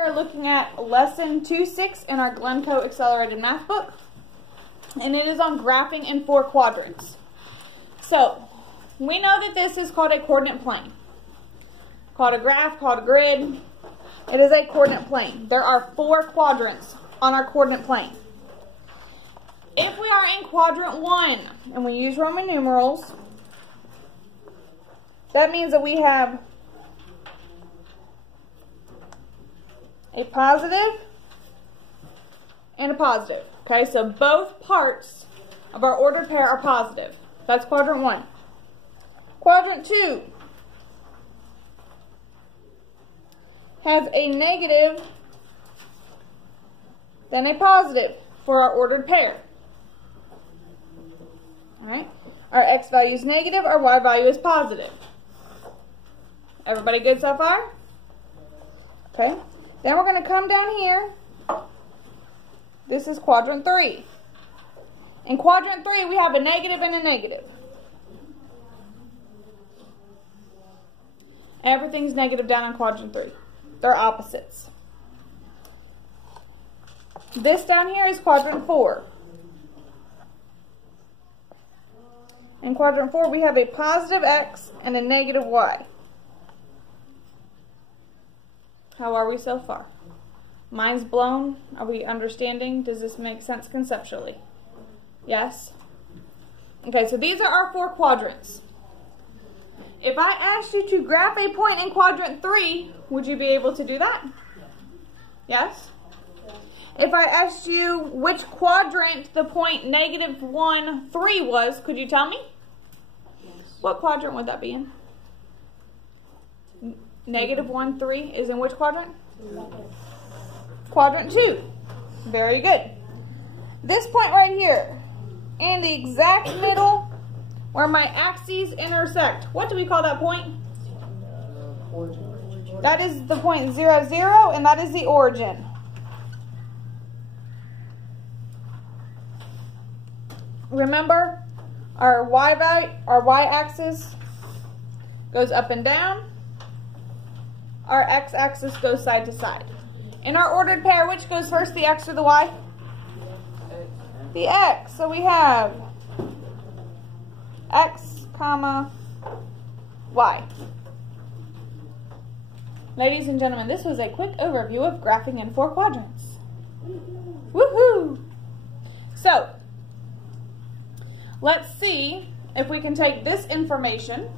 We are looking at lesson 2.6 in our Glencoe Accelerated Math book, and it is on graphing in 4 quadrants. So, we know that this is called a coordinate plane. Called a graph, called a grid. It is a coordinate plane. There are 4 quadrants on our coordinate plane. If we are in quadrant 1, and we use Roman numerals, that means that we have a positive and a positive. Okay, so both parts of our ordered pair are positive. That's quadrant 1. Quadrant 2 has a negative, then a positive for our ordered pair. Alright, our x value is negative, our y value is positive. Everybody good so far? Okay. Then we're going to come down here. This is quadrant 3. In quadrant 3, we have a negative and a negative. Everything's negative down in quadrant 3. They're opposites. This down here is quadrant 4. In quadrant 4, we have a positive x and a negative y. How are we so far? Mind's blown? Are we understanding? Does this make sense conceptually? Yes? Okay, so these are our 4 quadrants. If I asked you to graph a point in quadrant 3, would you be able to do that? Yes? If I asked you which quadrant the point -1, 3 was, could you tell me? Yes. What quadrant would that be in? -1, 3 is in which quadrant? Quadrant 2. Very good. This point right here, in the exact middle where my axes intersect, what do we call that point? That is the point 0, 0, and that is the origin. Remember, our y-axis goes up and down. Our x-axis goes side to side. In our ordered pair, which goes first, the x or the y? The x. So we have x, comma, y. Ladies and gentlemen, this was a quick overview of graphing in 4 quadrants. Woohoo! So, let's see if we can take this information